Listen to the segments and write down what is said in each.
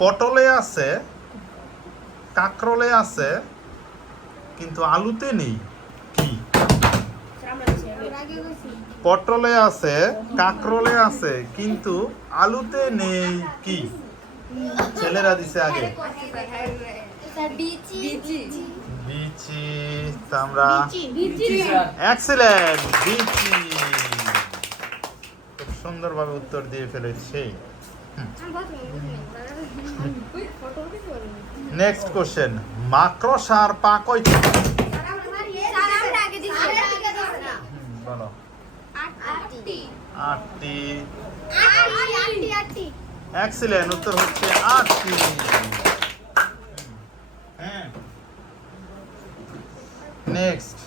পটলে আছে, কাঁকরোলে আছে, কিন্তু আলুতে নেই, কি? পটলে আছে, কাঁকরোলে আছে, কিন্তু আলুতে নেই, কি? ছেলেরা দিছে আগে বিচি। আমরা এক্সেলেন্ট, বিচি। খুব সুন্দরভাবে উত্তর দিয়ে ফেলেছে। নেক্সট কোশ্চেন, মাকড়সার পা কয়টি? বলো। 8টি। এক্সেলেন্ট, উত্তর হচ্ছে 8টি। হ্যাঁ, নেক্সট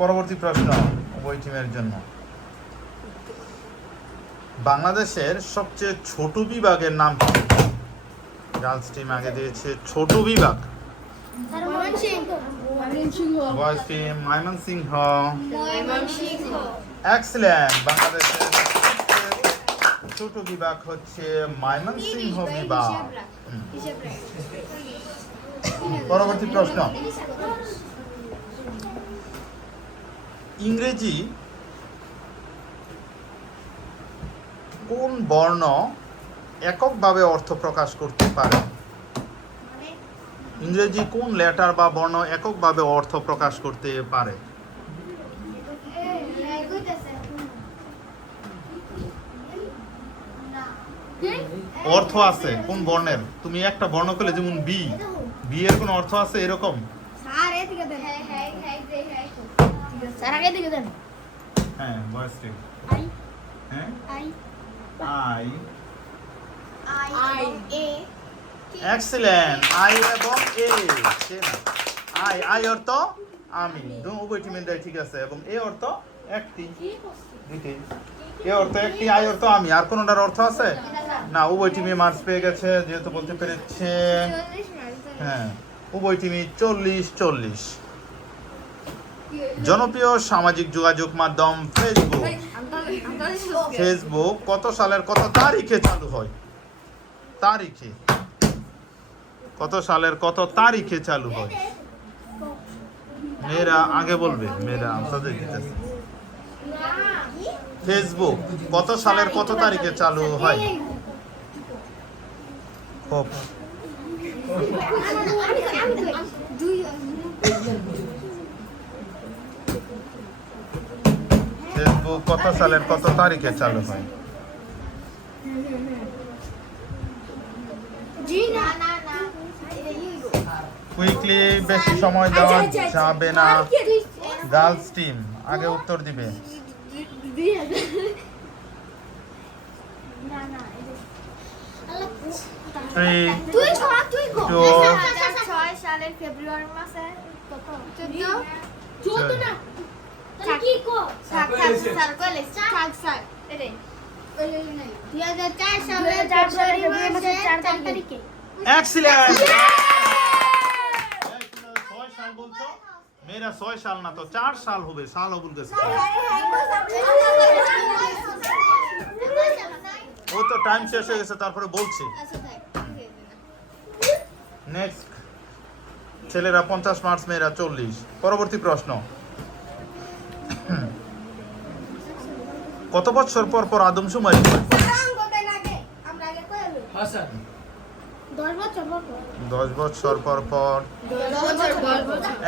পরবর্তী প্রশ্ন উভয় টিমের জন্য। বাংলাদেশের সবচেয়ে ছোট বিভাগের নাম কি? গার্লস টিম আগে দিয়েছে ছোট বিভাগ। Boys team Mymensingh. এক্সেলেন্ট, বাংলাদেশের ছোট বিভাগ হচ্ছে ময়মনসিংহ বিভাগ। পরবর্তী প্রশ্ন, ইংরেজি কোন বর্ণ এককভাবে অর্থ প্রকাশ করতে পারে? ইংরেজি কোন লেটার বা বর্ণ এককভাবে অর্থ প্রকাশ করতে পারে? অর্থ আছে কোন বর্ণের? তুমি একটা বর্ণ করলে, যেমন বি, বি এর কোন অর্থ আছে এরকম? হ্যাঁ, ভয়েস ঠিক। হ্যাঁ, আই। এক্সেলেন্ট, আই এবং এ। আই, আই অর্থ আমি, উভয় টিমের ঠিক আছে, এবং এ অর্থ একটি, দুইটি। এ অর্থ একটি, আই অর্থ আমি। আর কোনটার অর্থ আছে না? উভয় টিমে মার্কস পেয়ে গেছে যেহেতু বলতে পেরেছে। হ্যাঁ, উভয় টিমই 40-40। জনপ্রিয় সামাজিক যোগাযোগ মাধ্যম ফেসবুক। ফেসবুক কত সালের কত তারিখে চালু হয়? তারিখে, কত সালের কত তারিখে চালু হয়? মেয়েরা আগে বলবে, মেয়েরা আনসার দিতেছে। ফেসবুক কত সালের কত তারিখে চালু হয়? খুব ফেসবুক কত সালের কত তারিখে চালু হয়? কুইকলি, বেশি সময় দেওয়া যাবে না। গার্লস টিম আগে উত্তর দিবে। 3, 2, সালের ফেব্রুয়ারি মাসে কত? 14 না তাহলে কি কো? 2004 সালের ফেব্রুয়ারি মাসের 4 তারিখে। এক্সিলেন্ট। 6 সাল বলছো? মেয়েরা 6 সাল না তো 4 সাল হবে, সাল ভুল গেছে। ও তো টাইম শেষ হয়ে গেছে, তারপরে বলছে। নেক্সট, ছেলেরা 50 মার্কস, মেয়েরা 40। পরবর্তী প্রশ্ন, কত বছর পর পর আদমশুমারি হয়? 10 বছর পর পর।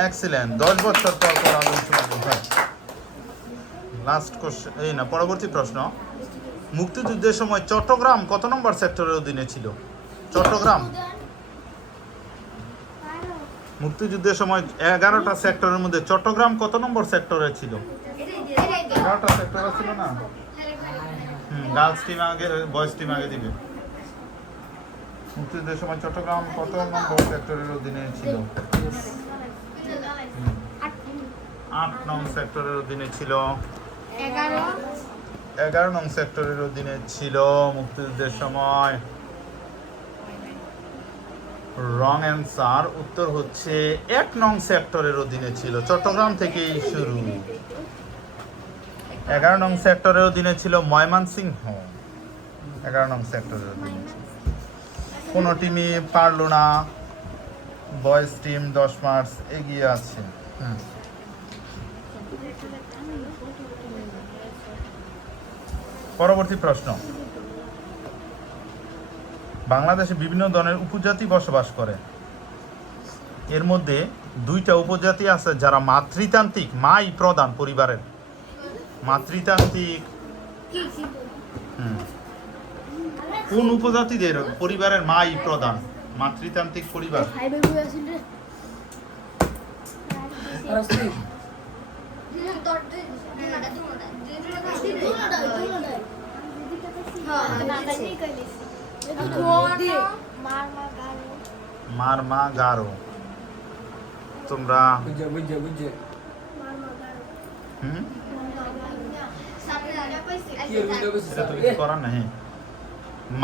এক্সিলেন্ট, 10 বছর পর পর আদমশুমারি হয়। লাস্ট কোশ্চেন, এই না, পরবর্তী প্রশ্ন, মুক্তিযুদ্ধের সময় চট্টগ্রাম কত নম্বর সেক্টরের অধীনে ছিল? চট্টগ্রাম মুক্তিযুদ্ধের সময় 11টা সেক্টরের মধ্যে চট্টগ্রাম কত নম্বর সেক্টরে ছিল? 11টা সেক্টরে ছিল না? গার্লস টিম আগে, বয়েজ টিম আগে দিবে। মুক্তিযুদ্ধের সময় চট্টগ্রাম কত নম্বর সেক্টরের অধীনে ছিল? 8 নং সেক্টরের অধীনে ছিল। 11 নং সেক্টরের অধীনে ছিল মুক্তিযুদ্ধের সময়। রং অ্যান্সার, উত্তর হচ্ছে 1 নং সেক্টরের অধীনে ছিল। চট্টগ্রাম থেকেই শুরু। 11 নং সেক্টরের অধীনে ছিল ময়মনসিংহ। 11 নং সেক্টরে। কোনো টিমই পারলো না, বয়েজ টিম 10 মার্কস এগিয়ে আছে। পরবর্তী প্রশ্ন, বাংলাদেশে বিভিন্ন ধরনের উপজাতি বসবাস করে। এর মধ্যে 2টা উপজাতি আছে যারা মাতৃতান্ত্রিক, মাই প্রধান পরিবারের। মাতৃতান্ত্রিক কোন উপজাতিদের পরিবারের মাই প্রধান? মাতৃতান্ত্রিক পরিবার। মারমা গারো। তোমরা এটা তো কিছু করার নাই।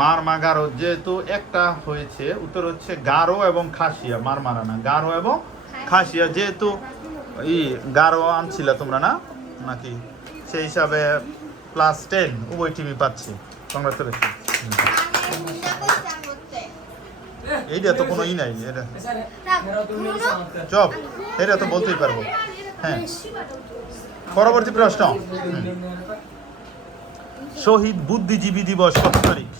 মারমা গারো, যেহেতু একটা হয়েছে, উত্তর হচ্ছে গারো এবং খাসিয়া। মারমারা না, গারো এবং খাসিয়া। যেহেতু গারো আনছিল তোমরা না নাকি, সেই হিসাবে +10 উভয় টিমই পাচ্ছি। কংগ্রাচুলেশন। এইটা তো কোনো নাই, এটা চপ, এটা তো বলতেই পারবো। হ্যাঁ, পরবর্তী প্রশ্ন, শহীদ বুদ্ধিজীবী দিবস কত তারিখ?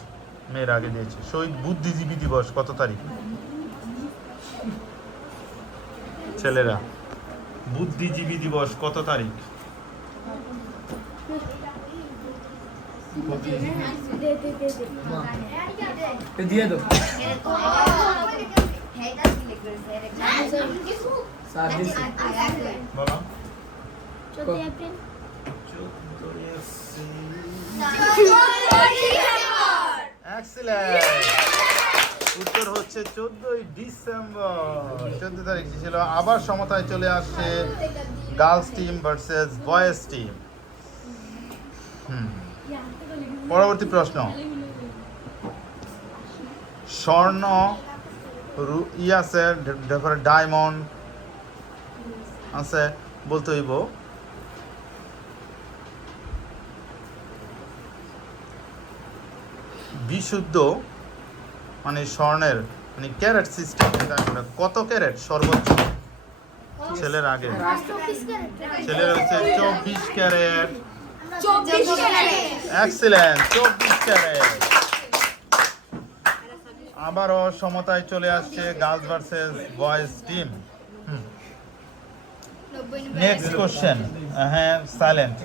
মেয়ের আগে দিয়েছে। শহীদ বুদ্ধিজীবী দিবস কত তারিখ? ছেলেরা, বুদ্ধিজীবী দিবস কত তারিখ? দিয়ে দাও। বলো। 14 এপ্রিল। এক্সিলেন্ট, উত্তর হচ্ছে 14 ডিসেম্বর। 14 তারিখ ছিল। আবার সমতায় চলে আসছে girls team versus boys team. পরবর্তী প্রশ্ন, স্বর্ণ আছে, ডায়মন্ড আছে, বলতে হইব বিশুদ্ধ মানে স্বর্ণের মানে ক্যারেট সিস্টেম, কত ক্যারেট সর্বোচ্চ? ছেলের আগে, ছেলের হচ্ছে 24 ক্যারেট। Excellent, 24 carat. আবারও সমতায় চলে আসছে girls versus boys team. Next question. হ্যাঁ, সাইলেন্ট।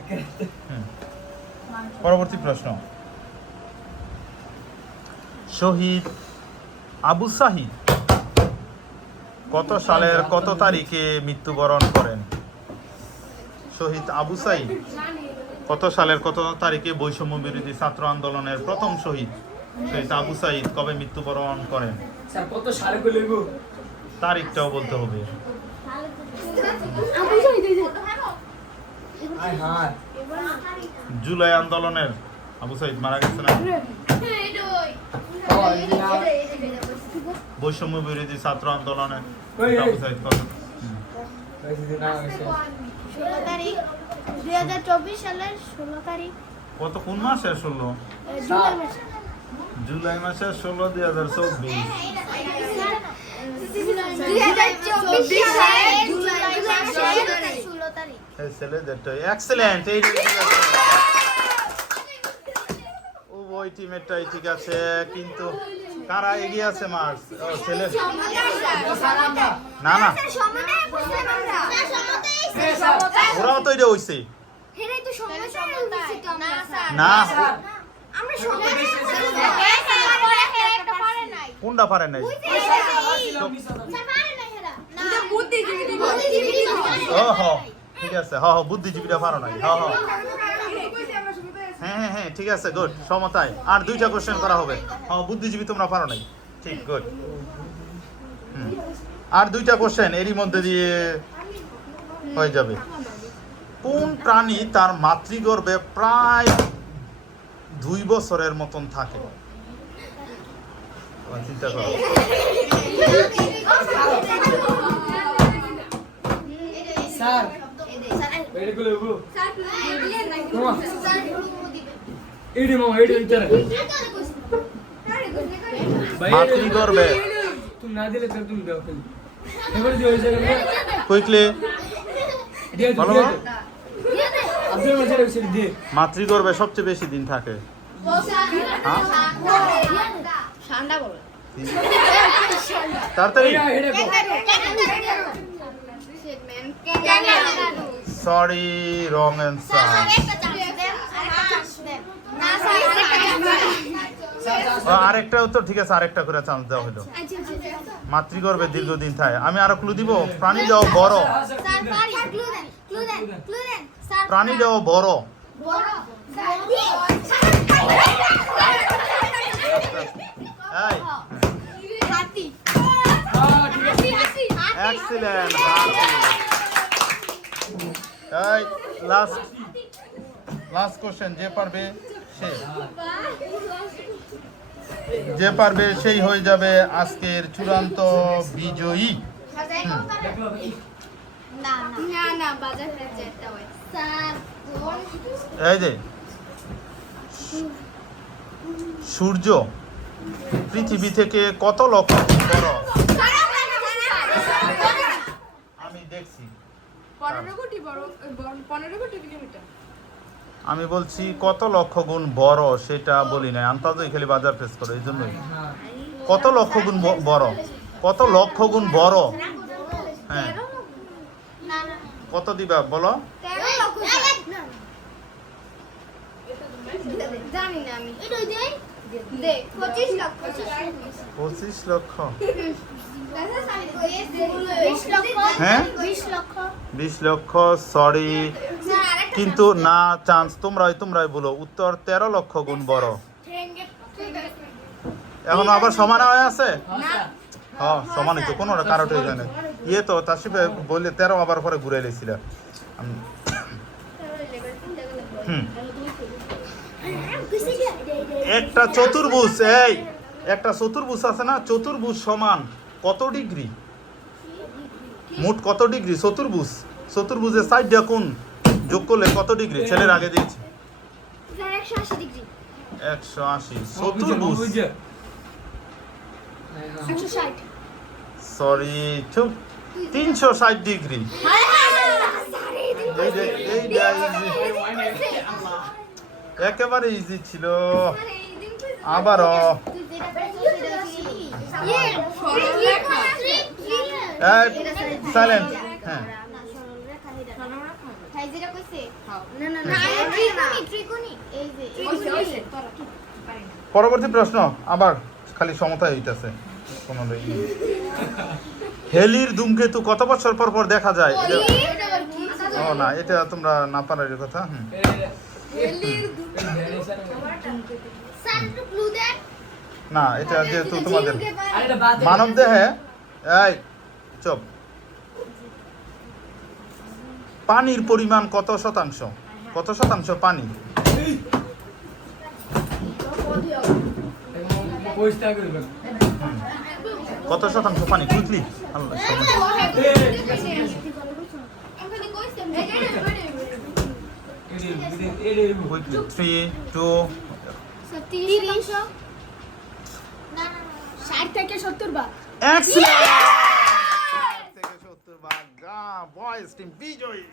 পরবর্তী প্রশ্ন, শহীদ আবু সাঈদ কত সালের কত তারিখে মৃত্যুবরণ করেন? শহীদ আবু সাঈদ কত সালের কত তারিখে বৈষম্য বিরোধী ছাত্র আন্দোলনের প্রথম শহীদ শহীদ আবু সাঈদ কবে মৃত্যুবরণ করেন? স্যার কত সালে কইলেইব? তারিখটাও বলতে হবে। আয় হায়, জুলাই আন্দোলনের আবু সাঈদ মারা গেছে না? বৈষম্য বিরোধী ছাত্র আন্দোলনে আবু সাঈদ কত? 16 তারিখ 2024 সালের 16 তারিখ। কত কোন মাসের 16? জুলাই মাসে। জুলাই মাসের 16 2024। 2024 সালের জুলাই মাসের 16 তারিখ। এই ছেলেদেরটা এক্সেলেন্ট। এই ওই টিমেরটাই ঠিক আছে, কিন্তু কারা এগিয়ে আছে? মার্কস ছেলে না না, ওরাও তো এটা হইছে না। কোনটা পারে নাই? ঠিক আছে, বুদ্ধিজীবীরা পারো নাই। হ্যাঁ হ্যাঁ ঠিক আছে, গুড। সমতায় আর 2টা কোশ্চেন করা হবে। বুদ্ধিজীবী তোমরা পারো নাই, ঠিক, গুড। আর 2টা কোশ্চেন এরই মধ্যে দিয়ে হয়ে যাবে। কোন প্রাণী তার মাতৃগর্ভে প্রায় 2 বছরের মতন থাকে? চিন্তা করো। স্যার এটা কইলেইব? এডি মামা এডি ভিতরে ভাই মাতৃ গর্ভে তুমি না দিলে তো তুমি দাও খালি এবার দিও এই জায়গায় কুইকলি দিয়ে বলো দাও বলো। আব্দুল মাজিদ এসে দিয়ে মাতৃগর্ভে সবচেয়ে বেশি দিন থাকে হ্যাঁ ঠান্ডা বলো তাড়াতাড়ি এটা কো সরি রং অ্যান্সার আরেকটা উত্তর ঠিক আছে, আরেকটা করে চান্স দেওয়া হলো। মাতৃগর্ভে দীর্ঘদিন থাকে। আমি আরো ক্লু দিব, প্রাণীটাও বড়, প্রাণীটাও বড়। এই এক্সিলেন্ট। এই লাস্ট কোশ্চেন, যে পারবে সেই হয়ে যাবে আজকের চূড়ান্ত বিজয়ী। এই যে সূর্য পৃথিবী থেকে কত লক্ষ গুণ বড়? আমি দেখছি, 15 কোটি বড় 15 কোটি কিলোমিটার। আমি বলছি কত লক্ষ গুণ বড়, সেটা বলি নাই। আন্তাজই খালি বাজার ফেস করে, এই জন্যই। কত লক্ষ গুণ বড়, কত লক্ষ গুণ বড়? হ্যাঁ, কত দিবা বলো? জানি না আমি 25 লক্ষ 25 লক্ষ। 20 লক্ষ হ্যাঁ 20 লক্ষ। 20 লক্ষ, সরি কিন্তু না, চান্স তোমরাই বলো। উত্তর 13 লক্ষ গুণ বড়। এখন আবার সমান হয়ে আছে। হ্যাঁ সমানই তো, কোনো কারোটা হয়ে যায় না। ইয়ে তো তাসিফে বললে 13 আবার পরে ঘুরে এলেছিল। একটা চতুর্ভুজ, এই একটা চতুর্ভুজ আছে না, চতুর্ভুজ সমান কত ডিগ্রি? মোট কত ডিগ্রি চতুর্ভুজের সাইডটা কোণ যোগ করলে কত ডিগ্রি? ছেলের আগে দিয়েছি 180 ডিগ্রি। 180 চতুর্ভুজ, 160। Sorry 360 degree. এইটা একেবারে ইজি ছিল। আবারও সাইলেন্ট। হ্যাঁ পরবর্তী প্রশ্ন আবার খালি সমতা হইতেছে। হেলির ধূমকেতু কত বছর পর পর দেখা যায়? ও না, এটা তোমরা না পারার কথা। না, এটা যেহেতু তোমাদের মানব দেহে, এই চুপ, পানির পরিমাণ কত শতাংশ? কত শতাংশ পানি? কত শতাংশ পানি? কুইকলি। 3, 2 60 থেকে 70 বার। এক্সেলেন্ট। 60 থেকে 70 ভাগ। বয়েজ টিম বিজয়ী।